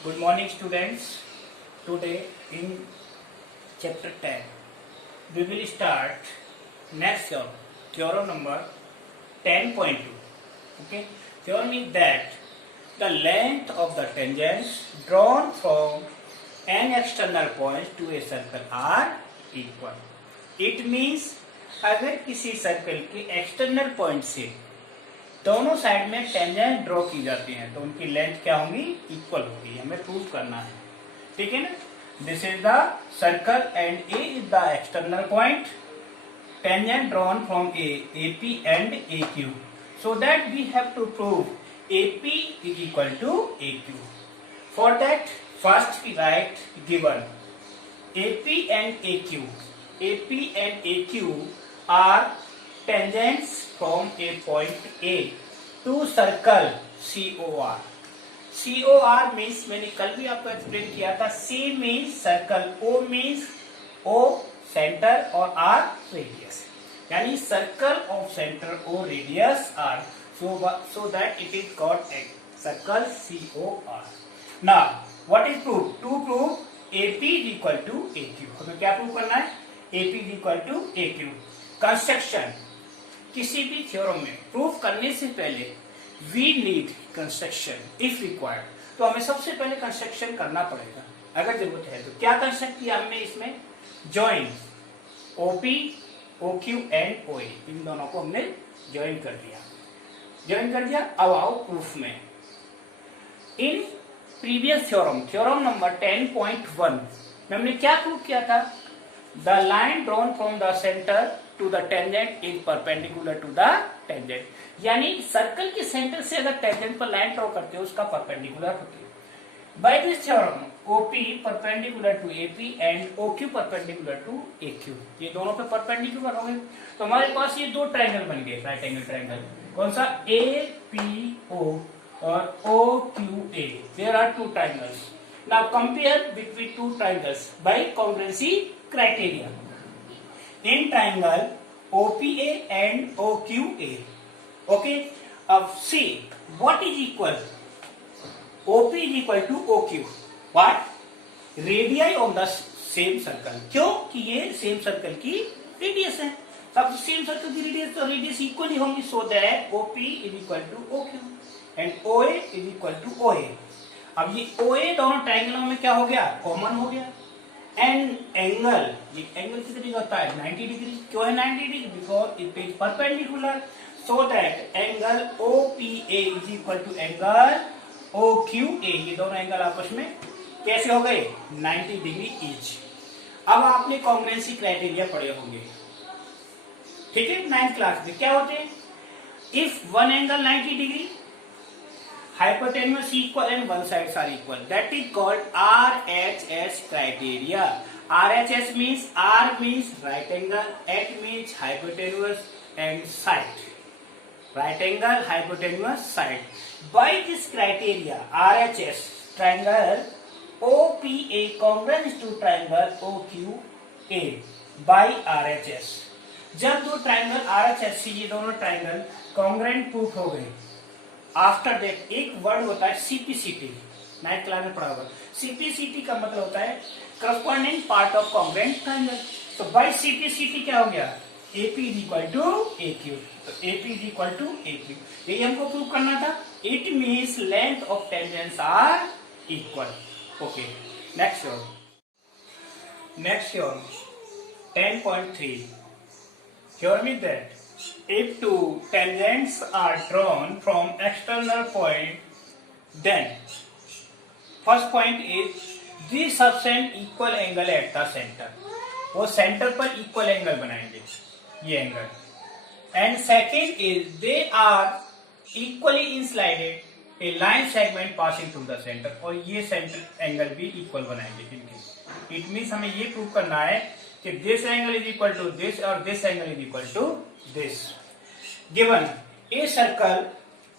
Good morning, students. Today in chapter 10, we will start next theorem, theorem number 10.2. Okay, theorem is that the length of the tangents drawn from an external point to a circle are equal. It means अगर किसी circle के external point से दोनों side में tangent draw की जाती हैं तो उनकी लेंथ क्या होगी, इक्वल होगी. हमें प्रूव करना है, ठीक है ना. This is the circle and A is the external point. Tangent drawn from AP and AQ. So that we have to prove AP is equal to AQ. For that first we write given AP and AQ. AP and AQ are tangents from a point A to circle COR. COR means मैंने कल भी आपको explain किया था. C means circle, O means O center और R radius. यानी circle of center O radius R. So that it is called a circle COR. Now what is proof? To prove AP is equal to AQ. हमें क्या prove करना है? AP is equal to AQ. Construction. किसी भी theorem में proof करने से पहले we need construction if required. तो हमें सबसे पहले कंस्ट्रक्शन करना पड़ेगा अगर जरूरत है तो. क्या कंस्ट्रक्ट किया हमने इसमें? Join OP, OQ and OA. इन दोनों को हमने ज्वाइन कर दिया. अब आओ प्रूफ में. इन प्रीवियस थ्योरम नंबर 10.1 में हमने क्या प्रूव किया था? The line drawn from the center to the tangent is perpendicular to the tangent. यानी सर्कल के सेंटर से अगर टेंजेंट पर लाइन ड्रॉ करते हो उसका परपेंडिकुलर होती है. By this theorem OP perpendicular to AP and OQ perpendicular to AQ. ये दोनों पे परपेंडिकुलर हो गए तो हमारे पास ये दो ट्रायंगल बन गए. Right angle triangle. कौन सा? APO और OQA. There are two triangles. Now compare between two triangles by congruency criteria. In triangle OPA and OQA. Okay. Now see what is equal. OP is equal to OQ. What? Radii of the same circle. क्यों कि ये same circle की radius है. सब same circle की radius तो radius equal ही होंगी. So that OP is equal to OQ and OA is equal to OA. अब ये OA दोनों ट्रायंगलों में क्या हो गया? कॉमन हो गया. एंड एंगल, ये एंगल कितनी होता है? 90 डिग्री. क्यों है 90 degree? Because it is perpendicular. So that angle OPA is equal to angle OQA. ये दोनों एंगल आपस में कैसे हो गए? 90 डिग्री ईच. अब आपने कॉन्ग्रुएंसी क्राइटेरिया पढ़े होंगे, ठीक है, 9th क्लास में. क्या होते हैं? If one angle 90 degree, hypotenuse equal and one sides are equal, that is called RHS criteria. RHS means R means right angle, H means hypotenuse and side. Right angle, hypotenuse, side. By this criteria RHS, triangle OPA congruent to triangle OQA by RHS. जब दो triangle RHS से ये दोनों triangle congruent proof हो गए, after that एक word होता है CPCT. 9th क्लास में पढ़ा होगा. CPCT का मतलब होता है corresponding part of congruent triangle. तो बाय CPCT क्या हो गया? AP is equal to AQ. तो AP is equal to AQ. यही हमको प्रूव करना था. It means length of tangents are equal. Okay, next theorem 10.3. Theorem is that if two tangents are drawn from external point, then first point is they subtend equal angle at the center. वो centre पर equal angle बनाएंगे, ये angle. And second is they are equally inclined a line segment passing through the centre. और ये centre angle भी equal बनाएंगे इनके. It means हमें ये प्रूव करना है कि this angle is equal to this और this angle is equal to this. Given a circle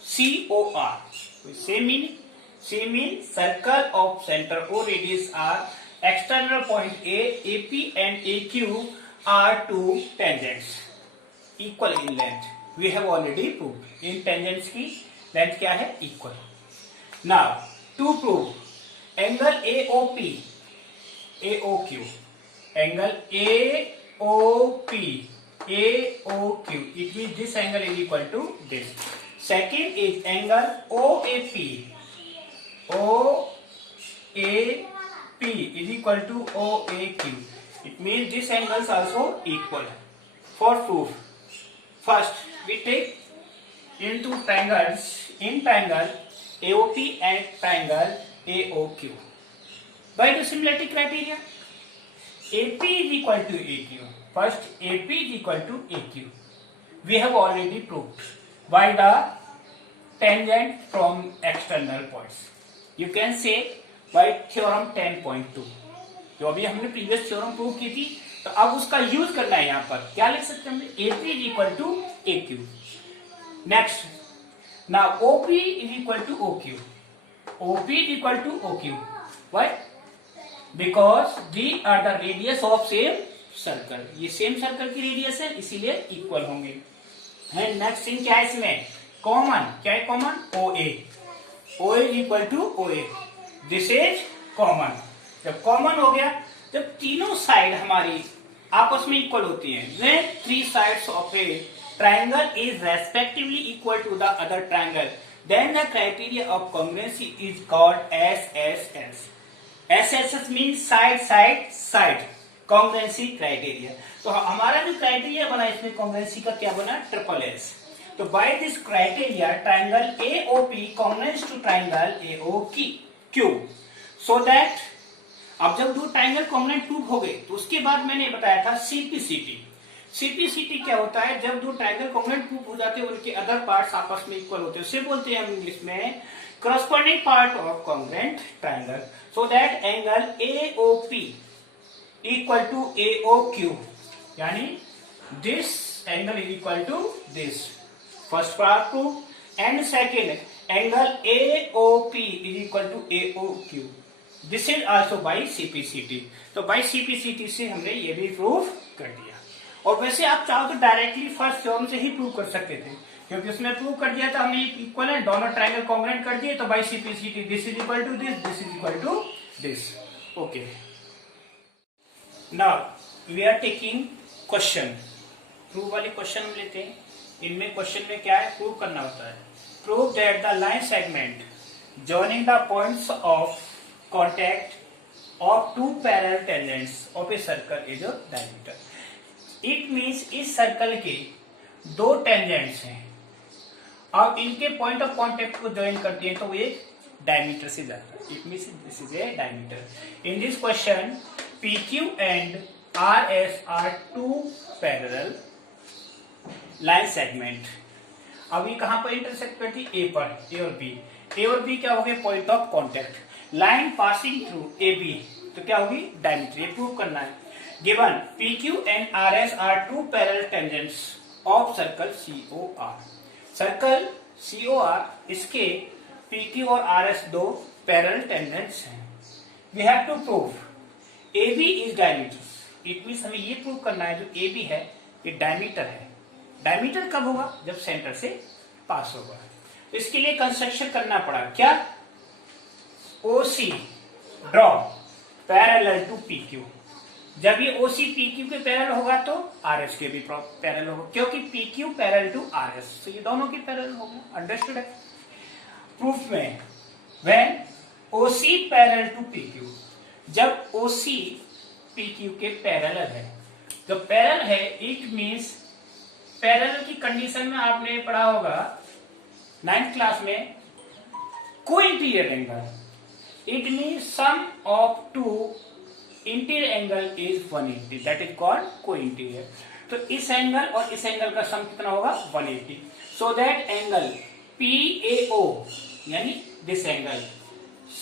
COR, same mean circle of center O radius are external point A, AP and AQ are two tangents equal in length. We have already proved in tangents की length क्या है? Equal. Now to prove AOP, AOQ, angle AOP, AOQ, it means this angle is equal to this. Second is angle OAP, OAP is equal to OAQ, it means this angle is also equal. For proof, first we take into triangles, in triangle AOP and triangle AOQ. By the similarity criteria, AP is equal to AQ. First, AP is equal to AQ. We have already proved by the tangent from external points. You can say by theorem 10.2. जो अभी हमने previous theorem prove की थी, तो अब उसका use करना है यहाँ पर. क्या लिख सकते हैं हम? AP is equal to AQ. Next, now OP is equal to OQ. OP is equal to OQ. Why? Because these are the radius of same circle. ये सेम सर्कल की रेडियस है, इसीलिए इक्वल होंगे. एंड नेक्स्ट थिंग क्या है इसमें? Common. क्या है common? OA. OA is equal to OA. This is common. जब कॉमन हो गया, जब तीनों साइड हमारी आपस में इक्वल होती हैं, when three sides of a triangle is respectively equal to the other triangle, then the criteria of congruency is called SSS. SSS means side side side congruency criteria. तो हमारा जो क्राइटेरिया बना इसमें congruency का क्या बना? Triple S. तो by this criteria triangle AOP congruent to triangle AOQ. So that अब जब दो ट्राइंगल कॉन्ग्रुएंट प्रूव हो गए, तो उसके बाद मैंने बताया था CPCT. CPCT क्या होता है? जब दो ट्राइंगल कॉन्ग्रुएंट प्रूव हो जाते हैं, उनके अदर पार्ट्स आपस में इक्वल होते हैं, उसे बोलते हैं हम इंग्लिश में corresponding part of congruent triangle. So that angle AOP equal to AOQ, यानी this angle is equal to this. First part proof. And second, angle AOP is equal to AOQ. This is also by CPCT. तो by CPCT से हमने ये भी prove कर दिया. और वैसे आप चाहो तो डायरेक्टली फर्स्ट थ्योरम से ही प्रूव कर सकते थे, क्योंकि उसमें प्रूव कर दिया था हमने इक्वल है, दोनों ट्राइंगल कॉन्ग्रुएंट कर दिए. तो by CPCT this is equal to this, this is equal to this. Okay, now we are taking question. Prove वाले क्वेश्चन हम लेते हैं. इनमें क्वेश्चन में क्या है? प्रूव करना होता है. Prove that the line segment joining the points of contact of two parallel tangents of a circle is a diameter. It means इस सर्कल के दो टेंजेंट्स हैं, अब इनके पॉइंट ऑफ कांटेक्ट को ज्वाइन करती है, तो वो एक डायमीटर से जाता है. It means this is a diameter. In this question PQ and RS are two parallel line segment. अब ये कहां पर इंटरसेक्ट करती है? A पर. A और B. A और B क्या हो गए? Point of contact. Line passing through AB, तो क्या होगी? डायमीटर. ये प्रूव करना है. Given PQ and RS are two parallel tangents of circle COR. Circle COR, इसके PQ और RS दो पैरेलल टेंजेंट्स हैं. We have to prove AB is diameter. It means हमें ये प्रूव करना है जो AB है ये डायमीटर है. डायमीटर कब होगा? जब सेंटर से पास होगा. तो इसके लिए कंस्ट्रक्शन करना पड़ा. क्या? OC draw parallel to PQ. जब ये OC PQ के पैरेलल होगा तो RS के भी पैरेलल होगा, क्योंकि PQ पैरेलल टू RS, तो ये दोनों के पैरेलल होगा. अंडरस्टूड है? प्रूफ में when OC parallel to PQ, जब OC PQ के पैरेलल है, तो पैरेलल है इट मींस पैरेलल की कंडीशन में आपने पढ़ा होगा 9th क्लास में, cointerior angle. It means sum of two interior angle is 180. That is called co-interior. तो इस एंगल और इस एंगल का सम कितना होगा? 180. So that angle PAO यानी दिस एंगल,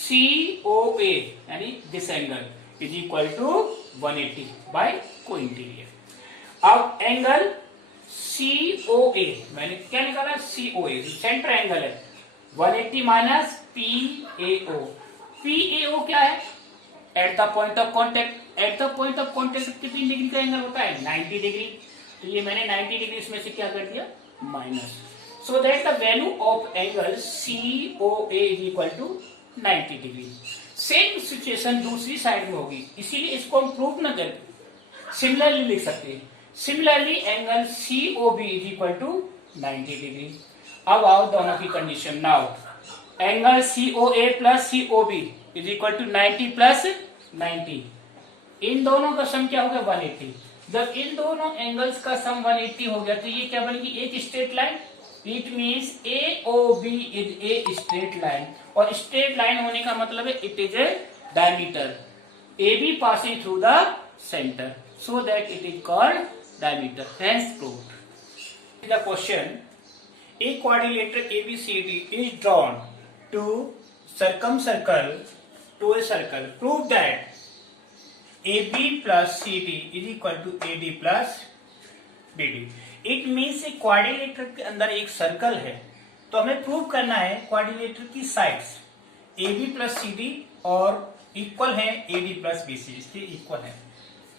COA यानी this angle is equal to 180 by co-interior. अब एंगल COA मैंने क्या निकाला? COA सेंटर एंगल है. 180 माइनस PAO. PAO क्या है? At the point of contact. At the point of contact कितनी डिग्री का एंगल होता है? 90 डिग्री. तो ये मैंने 90 डिग्री इसमें से क्या कर दिया? Minus. So that the value of angle COA is equal to 90 degree. Same situation दूसरी साइड में होगी, इसीलिए इसको हम प्रूव न करके सिमिलरली लिख सकते हैं। Similarly angle COB is equal to 90 degree. अब आओ दोनों की condition. Now angle COA plus COB is equal to 90 plus 90। इन दोनों का सम क्या हो गया 180। जब इन दोनों एंगल्स का सम 180 हो गया तो ये क्या बनेगी एक straight line. It means AOB is a straight line, और स्ट्रेट लाइन होने का मतलब है it is a diameter, AB passing through the centre, so that it is called diameter, hence proved. The question, a quadrilateral ABCD is drawn to circumcircle to a circle. Prove that AB plus CD is equal to AD plus BD. It means a quadrilateral के अंदर एक circle है, तो हमें prove करना है quadrilateral की sides AB plus CD और इक्वल है AD प्लस BC, इसके इक्वल है।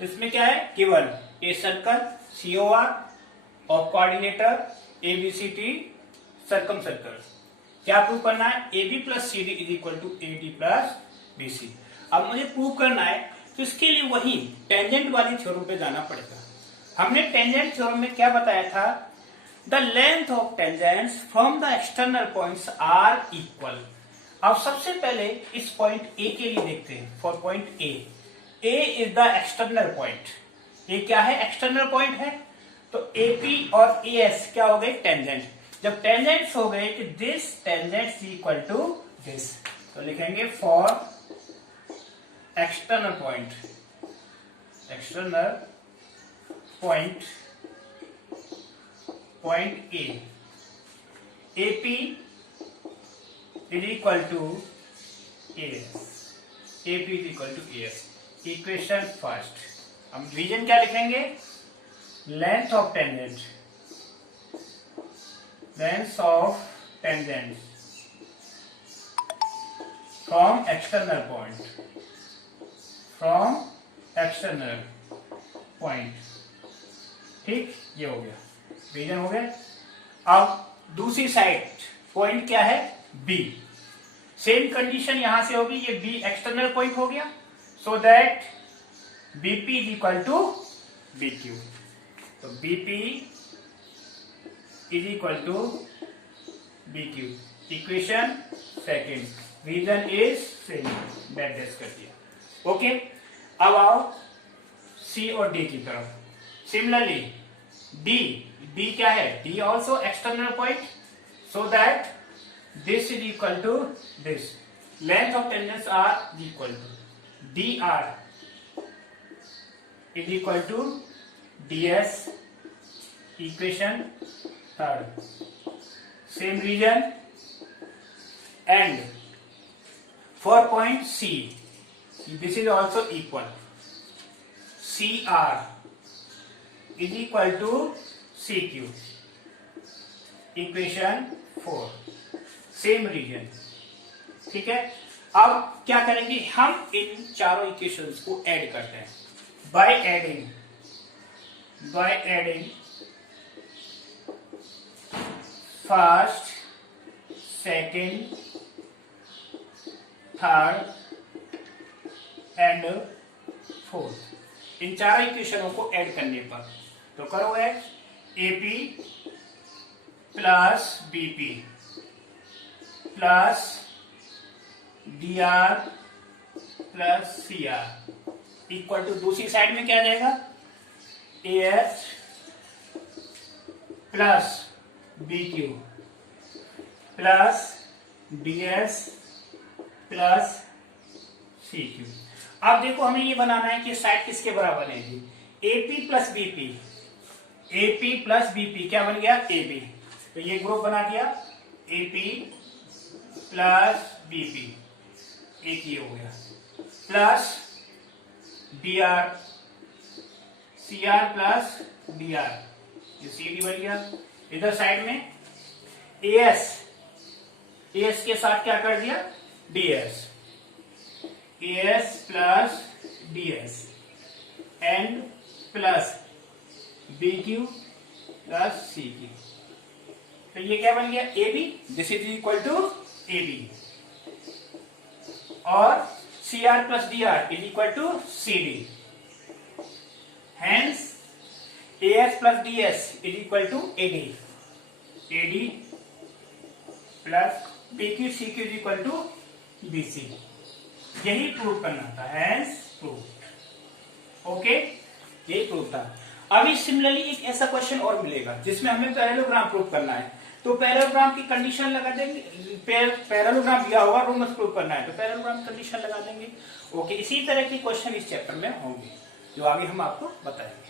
इसमें क्या है, केवल ए सर्कल COR और क्वाड्रिलेटर ABCD सर्कम सर्कल। क्या प्रूव करना है, AB plus CD is equal to AD plus BC। अब मुझे प्रूव करना है तो इसके लिए वही टेंजेंट वाली थ्योरम पे जाना पड़ेगा। हमने टेंजेंट थ्योरम में क्या बताया था, the length of tangents from the external points are equal. अब सबसे पहले इस पॉइंट A के लिए देखते हैं। For point A is the external point. ये क्या है, एक्सटर्नल पॉइंट है, तो AP और AS क्या हो गए टेंजेंट। जब टेंजेंट्स हो गए कि this tangents equal to this, तो लिखेंगे for external point A AP is equal to AS। Equation first, हम रीजन क्या लिखेंगे, length of tangent from external point, ठीक, ये हो गया, रीजन हो गया। अब दूसरी साइड पॉइंट क्या है B, सेम कंडीशन यहां से होगी, ये B एक्सटर्नल पॉइंट हो गया, so that BP is equal to BQ। तो BP is equal to BQ। Equation second, reason is same, back कर दिया। ओके, अब आओ C और D की तरफ। सिमिलरली D क्या है, D also external point, so that this is equal to this, length of tangents are equal to DR is equal to DS। Equation third, same reason, and for point C this is also equal, CR is equal to CQ। Equation 4, same reason, ठीक है। अब क्या करेंगे, हम इन चारों equations को add करते हैं by adding first, second, third and fourth. इन चार इक्वेशनों को ऐड करने पर तो करो add, AP plus BP plus DR plus CR equal to, दूसरी साइड में क्या जाएगा, AS plus BQ plus DS plus CQ। अब देखो हमें ये बनाना है कि साइड किसके बराबर है, AP प्लस BP क्या बन गया, AB। तो ये ग्रुप बना दिया, AP प्लस BP, एक ये हो गया, plus DR, CR plus DR, ये CD बन गया। इधर साइड में AS के साथ क्या कर दिया, DS, AS plus DS and plus BQ plus CQ। तो ये क्या बन गया, AB, this is equal to AB, और CR plus DR is equal to CD. Hence, AS plus DS is equal to AD. AD plus BQ CQ is equal to BC. यही prove करना था. Hence, prove. Okay, यही prove था. अभी similarly एक ऐसा question और मिलेगा जिसमें हमें पैरेललोग्राम प्रूव करना है. तो पैरेललोग्राम की कंडीशन लगा देंगे. पैरेललोग्राम दिया होगा, रोमस प्रूव करना है तो पैरेललोग्राम कंडीशन लगा देंगे. ओके, इसी तरह के क्वेश्चन इस चैप्टर में होंगे जो आगे हम आपको बताएंगे.